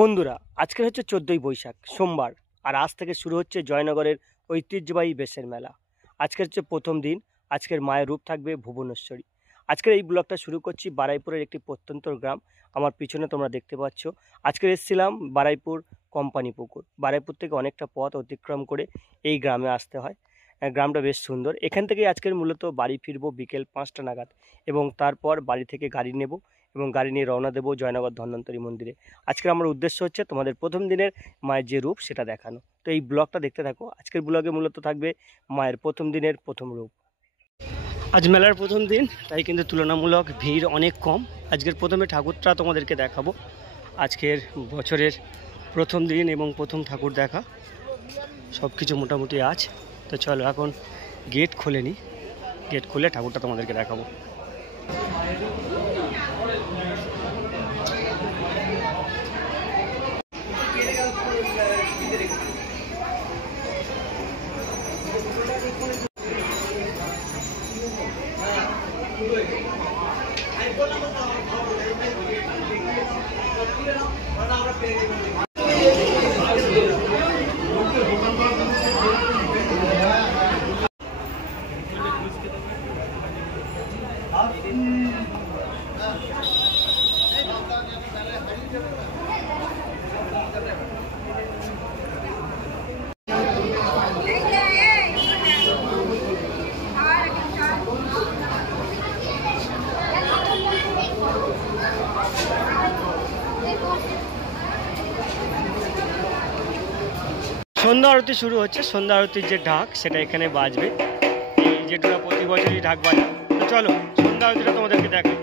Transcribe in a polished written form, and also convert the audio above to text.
বন্ধুরা, আজকে হচ্ছে 14ই বৈশাখ সোমবার। আর আজ থেকে শুরু হচ্ছে জয়নগরের ঐতিহ্যবাহী বেশের মেলা। আজকের হচ্ছে প্রথম দিন। আজকের মায়ের রূপ থাকবে ভুবনেশ্বরী। আজকের এই ব্লগটা শুরু করছি বারাইপুরের একটি প্রত্যন্ত গ্রাম। আমার পিছনে তোমরা দেখতে পাচ্ছ। আজকে এসেছিলাম বারাইপুর কোম্পানি পুকুর। বারাইপুর থেকে অনেকটা পথ অতিক্রম করে এই গ্রামে আসতে হয়। গ্রামটা বেশ সুন্দর। এখান থেকেই আজকের মূলত বাড়ি ফিরবো বিকেল 5টা নাগাদ, এবং তারপর বাড়ি থেকে গাড়ি নেব এবং গাড়ি নিয়ে রওনা দেবো জয়নগর ধন্বন্তরী মন্দিরে। আজকের আমার উদ্দেশ্য হচ্ছে তোমাদের প্রথম দিনের মায়ের যে রূপ সেটা দেখানো। তো এই ব্লগটা দেখতে থাকো। আজকের ব্লগে মূলত থাকবে মায়ের প্রথম দিনের প্রথম রূপ। আজ মেলার প্রথম দিন, তাই কিন্তু তুলনামূলক ভিড় অনেক কম। আজকের প্রথমে ঠাকুরটা তোমাদেরকে দেখাবো। আজকের বছরের প্রথম দিন এবং প্রথম ঠাকুর দেখা সব কিছু মোটামুটি আজ। তো চলো এখন গেট খুলে নিই। গেট খুলে ঠাকুরটা তোমাদেরকে দেখাবো। সন্ধ্যা আরতি শুরু হচ্ছে। সন্ধ্যা আরতির যে ঢাক সেটা এখানে বাজবে। এই যেটা প্রতি বছরই ঢাক বাজে। তো চলো সন্ধ্যা আরতিটা তোমাদেরকে দেখাই।